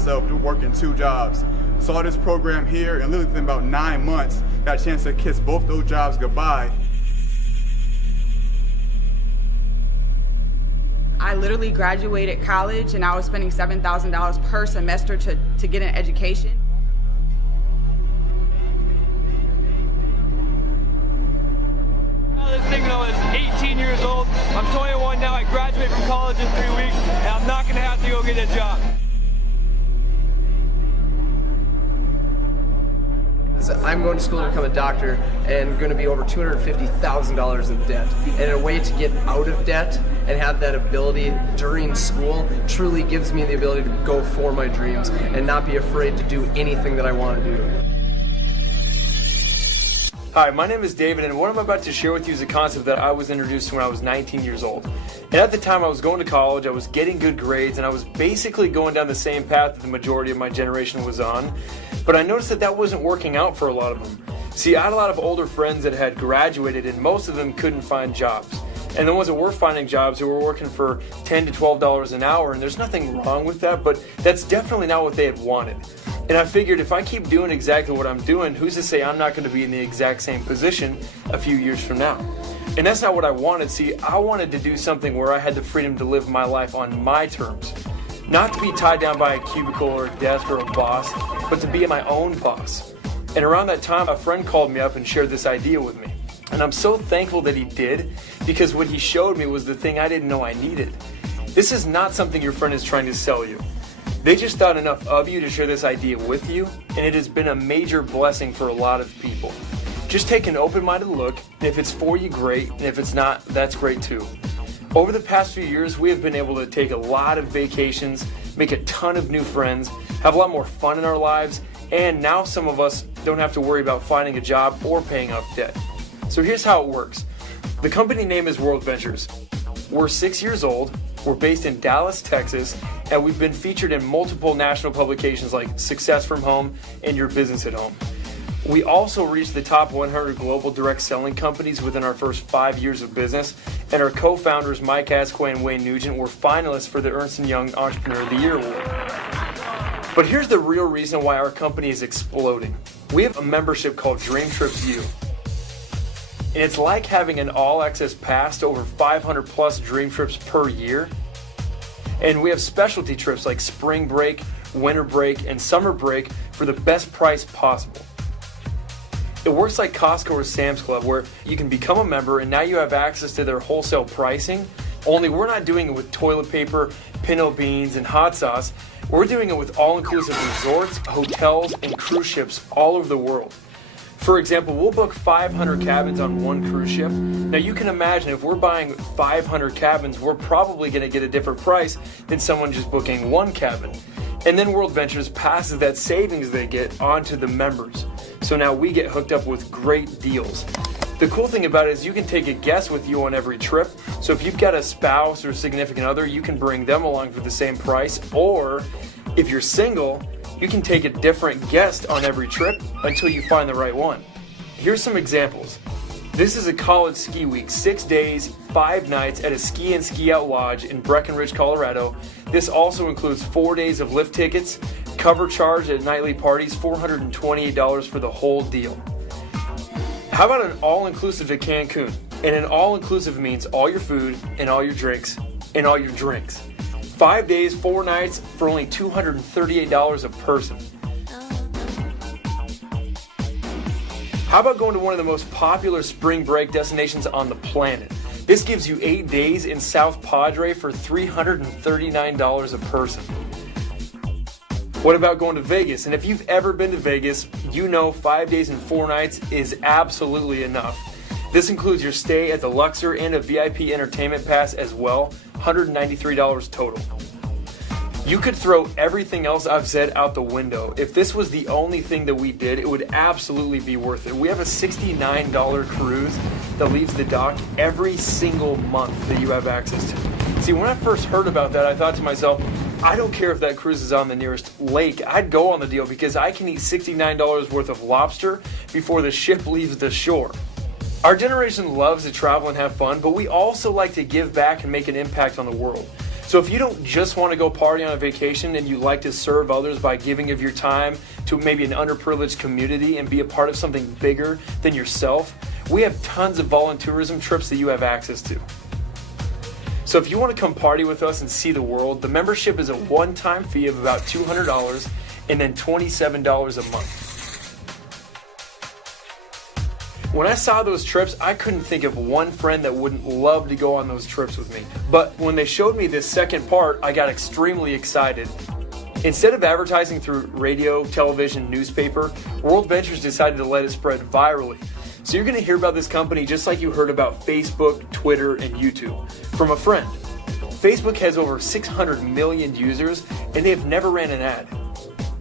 myself working 2 jobs. Saw this program here, and literally within about 9 months, got a chance to kiss both those jobs goodbye. I literally graduated college and I was spending $7,000 per semester to get an education. This thing when I was 18 years old. I'm 21 now. I graduate from college in 3 weeks, and I'm not going to have to go get a job. I'm going to school to become a doctor and going to be over $250,000 in debt. And a way to get out of debt and have that ability during school truly gives me the ability to go for my dreams and not be afraid to do anything that I want to do. Hi, my name is David, and what I'm about to share with you is a concept that I was introduced to when I was 19 years old. And at the time I was going to college, I was getting good grades, and I was basically going down the same path that the majority of my generation was on. But I noticed that wasn't working out for a lot of them. See, I had a lot of older friends that had graduated, and most of them couldn't find jobs. And the ones that were finding jobs, who were working for $10 to $12 an hour, and there's nothing wrong with that, but that's definitely not what they had wanted. And I figured if I keep doing exactly what I'm doing, who's to say I'm not going to be in the exact same position a few years from now? And that's not what I wanted. See, I wanted to do something where I had the freedom to live my life on my terms. Not to be tied down by a cubicle or a desk or a boss, but to be my own boss. And around that time, a friend called me up and shared this idea with me. And I'm so thankful that he did, because what he showed me was the thing I didn't know I needed. This is not something your friend is trying to sell you. They just thought enough of you to share this idea with you, and it has been a major blessing for a lot of people. Just take an open-minded look, and if it's for you, great, and if it's not, that's great too. Over the past few years, we have been able to take a lot of vacations, make a ton of new friends, have a lot more fun in our lives, and now some of us don't have to worry about finding a job or paying off debt. So here's how it works. The company name is World Ventures. We're 6 years old, we're based in Dallas, Texas, and we've been featured in multiple national publications like Success from Home and Your Business at Home. We also reached the top 100 global direct selling companies within our first 5 years of business, and our co-founders Mike Asquith and Wayne Nugent were finalists for the Ernst & Young Entrepreneur of the Year Award. But here's the real reason why our company is exploding. We have a membership called Dream Trips U. And it's like having an all-access pass to over 500 plus dream trips per year. And we have specialty trips like spring break, winter break, and summer break for the best price possible. It works like Costco or Sam's Club, where you can become a member and now you have access to their wholesale pricing, only we're not doing it with toilet paper, pinto beans, and hot sauce. We're doing it with all-inclusive resorts, hotels, and cruise ships all over the world. For example, we'll book 500 cabins on one cruise ship. Now you can imagine if we're buying 500 cabins, we're probably going to get a different price than someone just booking one cabin. And then World Ventures passes that savings they get on to the members. So now we get hooked up with great deals. The cool thing about it is you can take a guest with you on every trip. So if you've got a spouse or significant other, you can bring them along for the same price. Or if you're single, you can take a different guest on every trip until you find the right one. Here's some examples. This is a college ski week, 6 days, 5 nights at a ski and ski out lodge in Breckenridge, Colorado. This also includes 4 days of lift tickets, cover charge at nightly parties, $428 for the whole deal. How about an all-inclusive to Cancun? And an all-inclusive means all your food and all your drinks and all your drinks. 5 days, 4 nights for only $238 a person. How about going to one of the most popular spring break destinations on the planet? This gives you 8 days in South Padre for $339 a person. What about going to Vegas? And if you've ever been to Vegas, you know 5 days and 4 nights is absolutely enough. This includes your stay at the Luxor and a VIP entertainment pass as well, $193 total. You could throw everything else I've said out the window. If this was the only thing that we did, it would absolutely be worth it. We have a $69 cruise that leaves the dock every single month that you have access to. See, when I first heard about that, I thought to myself, I don't care if that cruise is on the nearest lake. I'd go on the deal because I can eat $69 worth of lobster before the ship leaves the shore. Our generation loves to travel and have fun, but we also like to give back and make an impact on the world. So if you don't just want to go party on a vacation and you like to serve others by giving of your time to maybe an underprivileged community and be a part of something bigger than yourself, we have tons of volunteerism trips that you have access to. So if you want to come party with us and see the world, the membership is a one-time fee of about $200 and then $27 a month. When I saw those trips, I couldn't think of one friend that wouldn't love to go on those trips with me. But when they showed me this second part, I got extremely excited. Instead of advertising through radio, television, newspaper, World Ventures decided to let it spread virally. So you're going to hear about this company just like you heard about Facebook, Twitter, and YouTube from a friend. Facebook has over 600 million users, and they have never ran an ad.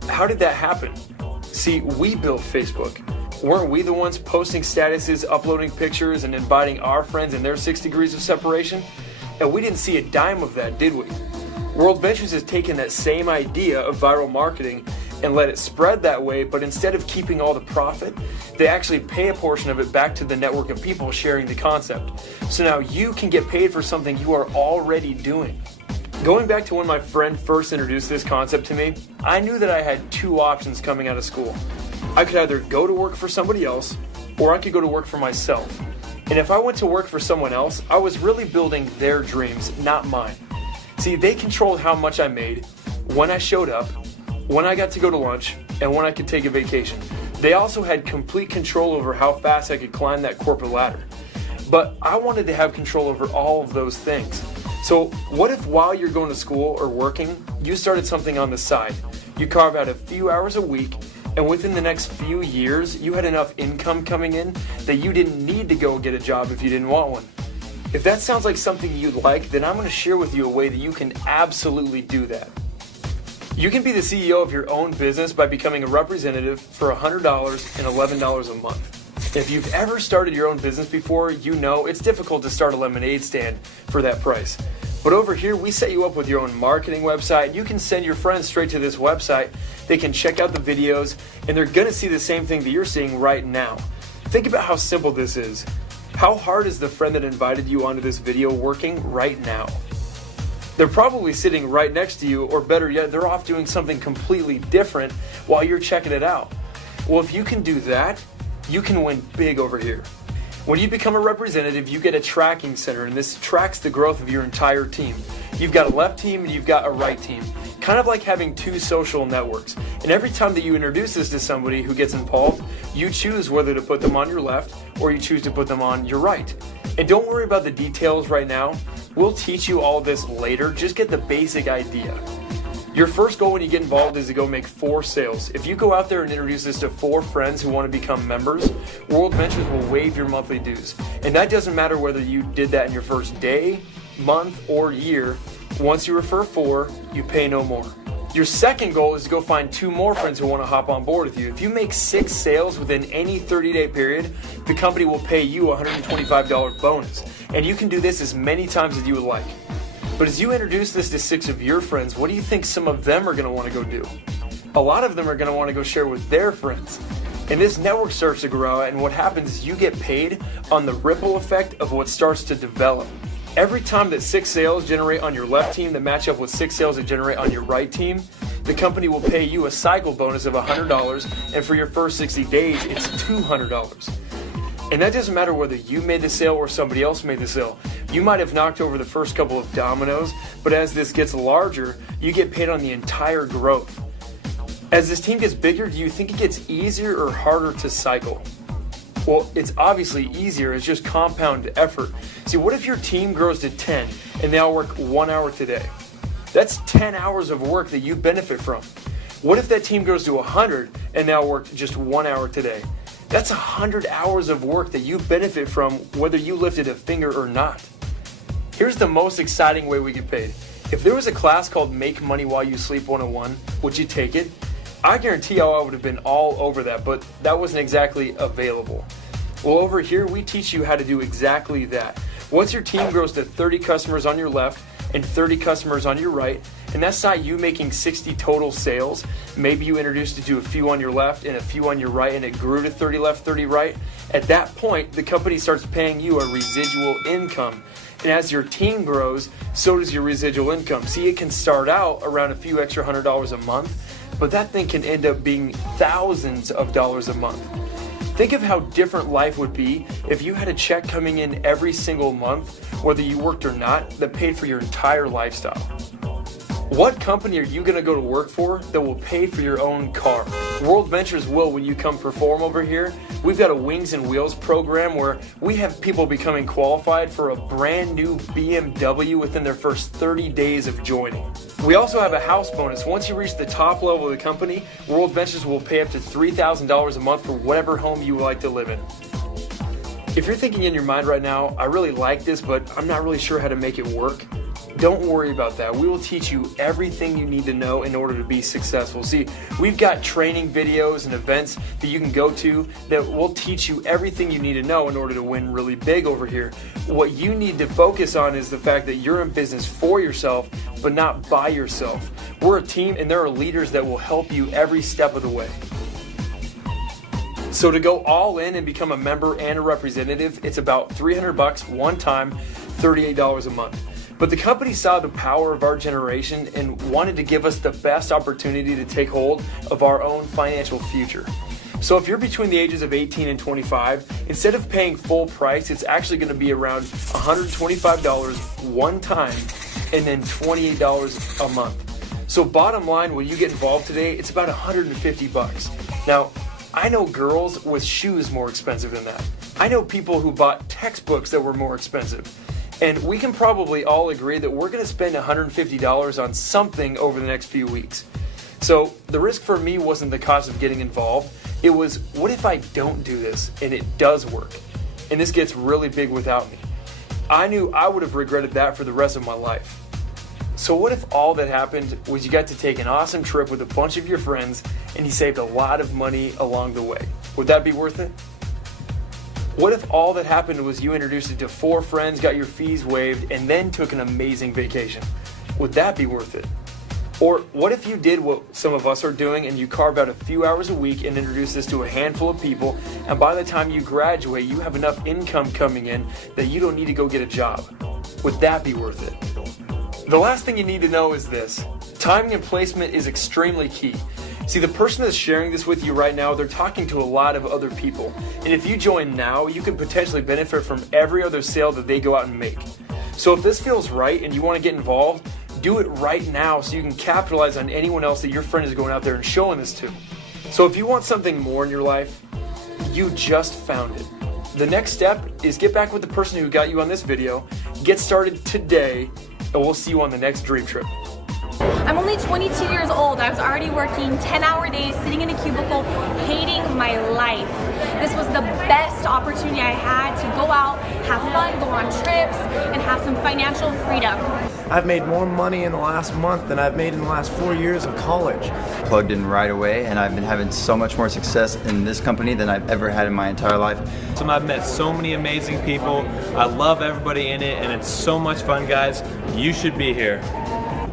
How did that happen? See, we built Facebook. Weren't we the ones posting statuses, uploading pictures, and inviting our friends in their 6 degrees of separation? And we didn't see a dime of that, did we? World Ventures has taken that same idea of viral marketing and let it spread that way, but instead of keeping all the profit, they actually pay a portion of it back to the network of people sharing the concept. So now you can get paid for something you are already doing. Going back to when my friend first introduced this concept to me, I knew that I had two options coming out of school. I could either go to work for somebody else, or I could go to work for myself. And if I went to work for someone else, I was really building their dreams, not mine. See, they controlled how much I made, when I showed up, when I got to go to lunch, and when I could take a vacation. They also had complete control over how fast I could climb that corporate ladder. But I wanted to have control over all of those things. So what if while you're going to school or working, you started something on the side? You carve out a few hours a week, and within the next few years, you had enough income coming in that you didn't need to go get a job if you didn't want one. If that sounds like something you'd like, then I'm going to share with you a way that you can absolutely do that. You can be the CEO of your own business by becoming a representative for $100 and $11 a month. If you've ever started your own business before, you know it's difficult to start a lemonade stand for that price. But over here, we set you up with your own marketing website. You can send your friends straight to this website. They can check out the videos, and they're going to see the same thing that you're seeing right now. Think about how simple this is. How hard is the friend that invited you onto this video working right now? They're probably sitting right next to you, or better yet, they're off doing something completely different while you're checking it out. Well, if you can do that, you can win big over here. When you become a representative, you get a tracking center, and this tracks the growth of your entire team. You've got a left team and you've got a right team, kind of like having two social networks. And every time that you introduce this to somebody who gets involved, you choose whether to put them on your left or you choose to put them on your right. And don't worry about the details right now. We'll teach you all this later. Just get the basic idea. Your first goal when you get involved is to go make 4 sales. If you go out there and introduce this to 4 friends who want to become members, World Ventures will waive your monthly dues. And that doesn't matter whether you did that in your first day, month, or year. Once you refer 4, you pay no more. Your second goal is to go find 2 more friends who want to hop on board with you. If you make 6 sales within any 30-day period, the company will pay you a $125 bonus. And you can do this as many times as you would like. But as you introduce this to 6 of your friends, what do you think some of them are going to want to go do? A lot of them are going to want to go share with their friends. And this network starts to grow, and what happens is you get paid on the ripple effect of what starts to develop. Every time that 6 sales generate on your left team that match up with 6 sales that generate on your right team, the company will pay you a cycle bonus of $100, and for your first 60 days, it's $200. And that doesn't matter whether you made the sale or somebody else made the sale. You might have knocked over the first couple of dominoes, but as this gets larger, you get paid on the entire growth. As this team gets bigger, do you think it gets easier or harder to cycle? Well, it's obviously easier. It's just compound effort. See, what if your team grows to 10 and they all work 1 hour today? That's 10 hours of work that you benefit from. What if that team grows to 100 and they all work just 1 hour today? That's 100 hours of work that you benefit from whether you lifted a finger or not. Here's the most exciting way we get paid. If there was a class called Make Money While You Sleep 101, would you take it? I guarantee you I would have been all over that, but that wasn't exactly available. Well, over here, we teach you how to do exactly that. Once your team grows to 30 customers on your left and 30 customers on your right, and that's not you making 60 total sales. Maybe you introduced it to a few on your left and a few on your right, and it grew to 30 left, 30 right. At that point, the company starts paying you a residual income. And as your team grows, so does your residual income. See, it can start out around a few extra $100 a month, but that thing can end up being thousands of dollars a month. Think of how different life would be if you had a check coming in every single month, whether you worked or not, that paid for your entire lifestyle. What company are you going to go to work for that will pay for your own car? World Ventures will when you come perform over here. We've got a Wings and Wheels program where we have people becoming qualified for a brand new BMW within their first 30 days of joining. We also have a house bonus. Once you reach the top level of the company, World Ventures will pay up to $3,000 a month for whatever home you would like to live in. If you're thinking in your mind right now, I really like this, but I'm not really sure how to make it work, don't worry about that. We will teach you everything you need to know in order to be successful. See, we've got training videos and events that you can go to that will teach you everything you need to know in order to win really big over here. What you need to focus on is the fact that you're in business for yourself, but not by yourself. We're a team, and there are leaders that will help you every step of the way. So to go all in and become a member and a representative, it's about $300 one time, $38 a month. But the company saw the power of our generation and wanted to give us the best opportunity to take hold of our own financial future. So if you're between the ages of 18 and 25, instead of paying full price, it's actually going to be around $125 one time and then $28 a month. So bottom line, when you get involved today, it's about $150. Now, I know girls with shoes more expensive than that. I know people who bought textbooks that were more expensive. And we can probably all agree that we're going to spend $150 on something over the next few weeks. So the risk for me wasn't the cost of getting involved. It was, what if I don't do this and it does work? And this gets really big without me. I knew I would have regretted that for the rest of my life. So what if all that happened was you got to take an awesome trip with a bunch of your friends and you saved a lot of money along the way? Would that be worth it? What if all that happened was you introduced it to 4 friends, got your fees waived, and then took an amazing vacation? Would that be worth it? Or what if you did what some of us are doing and you carve out a few hours a week and introduce this to a handful of people, and by the time you graduate, you have enough income coming in that you don't need to go get a job? Would that be worth it? The last thing you need to know is this. Timing and placement is extremely key. See, the person that's sharing this with you right now, they're talking to a lot of other people. And if you join now, you can potentially benefit from every other sale that they go out and make. So if this feels right and you want to get involved, do it right now so you can capitalize on anyone else that your friend is going out there and showing this to. So if you want something more in your life, you just found it. The next step is get back with the person who got you on this video, get started today, and we'll see you on the next dream trip. I'm only 22 years old. I was already working 10-hour days, sitting in a cubicle, hating my life. This was the best opportunity I had to go out, have fun, go on trips, and have some financial freedom. I've made more money in the last month than I've made in the last 4 years of college. Plugged in right away, and I've been having so much more success in this company than I've ever had in my entire life. So I've met so many amazing people. I love everybody in it, and it's so much fun, guys. You should be here.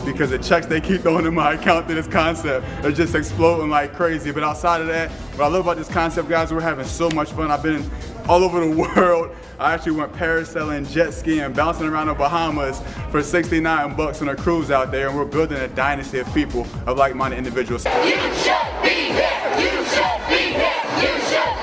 Because the checks they keep throwing in my account through this concept are just exploding like crazy. But outside of that, what I love about this concept, guys, we're having so much fun. I've been all over the world. I actually went parasailing, jet skiing, bouncing around the Bahamas for $69 on a cruise out there, and we're building a dynasty of people, of like-minded individuals. You should be here! You should be here! You should